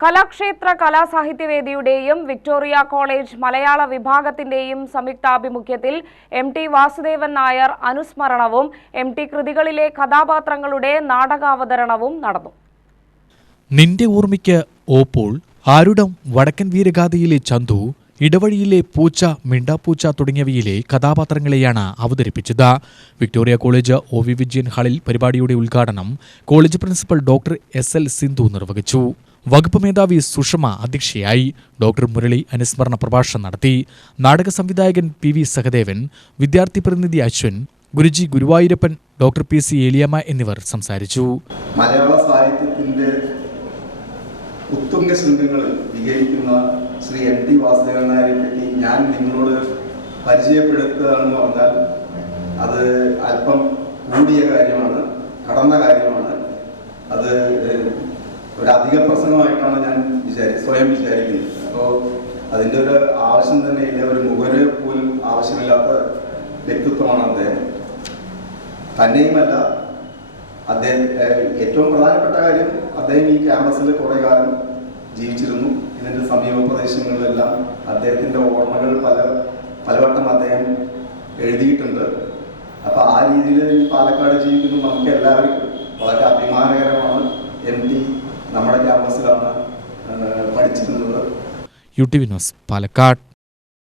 Kalakshetra കലാസാഹിത്യവേദിയുടെയും Victoria college മലയാള വിഭാഗത്തിന്റെയും സംയുക്താഭിമുഖ്യത്തിൽ M T Vasudevan Nair അനുസ്മരണവും എം ടി കൃതികളിലെ കഥാപാത്രങ്ങളുടെ നാടകാവതരണവും നടന്നു. നിന്റെ ഓർമ്മയ്ക്ക് ഓപ്പോൾ ആരുടം വടക്കൻ വീരഗാഥയിലെ ചന്തു ഇടവഴിയിലെ പൂച്ച മിണ്ടാപ്പൂച്ച തുടങ്ങിയവയിലെ കഥാപാത്രങ്ങളെയാണ് അവതരിപ്പിച്ചത്. Victoria college O V Vijayan ഹാളിൽ പരിപാടിയുടെ ഉദ്ഘാടനം college principal doctor S L Sindhu നിർവഹിച്ചു. വകുപ്പ് മേധാവി സുഷമ അധ്യക്ഷയായി ഡോക്ടർ മുരളി അനുസ്മരണ പ്രഭാഷണം നടത്തി. നാടക സംവിധായകൻ പി വി സഹദേവൻ വിദ്യാർത്ഥി പ്രതിനിധി Ashwan Guruji Guruvayoorappan doctor P C Eliyamma എന്നിവർ സംസാരിച്ചു. മലയാള സാഹിത്യത്തിന്റെ ഉത്തുംഗ ശൃംഖങ്ങളിൽ വിജയിക്കുന്ന ശ്രീ എൻ ടി വാസുദേവൻ നായരെ പറ്റി ഞാൻ നിങ്ങളോട് പരിചയപ്പെടുത്തുകയാണെന്ന് പറഞ്ഞാൽ അത് അല്പം കൂടിയ കാര്യമാണ്. കടന്ന ഏഹ്, ഒരു അധിക പ്രസംഗമായിട്ടാണ് ഞാൻ വിചാരി സ്വയം വിചാരിക്കുന്നത്. അപ്പോൾ അതിന്റെ ഒരു ആവശ്യം തന്നെ ഇല്ല. ഒരു മുഖര് പോലും ആവശ്യമില്ലാത്ത വ്യക്തിത്വമാണ് അദ്ദേഹം. തന്നെയുമല്ല അദ്ദേഹം ഏറ്റവും പ്രധാനപ്പെട്ട കാര്യം അദ്ദേഹം ഈ ക്യാമ്പസിൽ കുറേ കാലം ജീവിച്ചിരുന്നു. ഇതിന്റെ സമീപ പ്രദേശങ്ങളിലെല്ലാം അദ്ദേഹത്തിന്റെ ഓർമ്മകൾ പല പലവട്ടം അദ്ദേഹം എഴുതിയിട്ടുണ്ട്. അപ്പോൾ ആ രീതിയിൽ പാലക്കാട് ജീവിക്കുന്നു. നമുക്ക് എല്ലാവർക്കും വളരെ അഭിമാനകരമാണ് എം ടി നമ്മുടെ ക്യാമ്പസിലാണ് പഠിച്ചിരുന്നത്. U T V news Palakkad.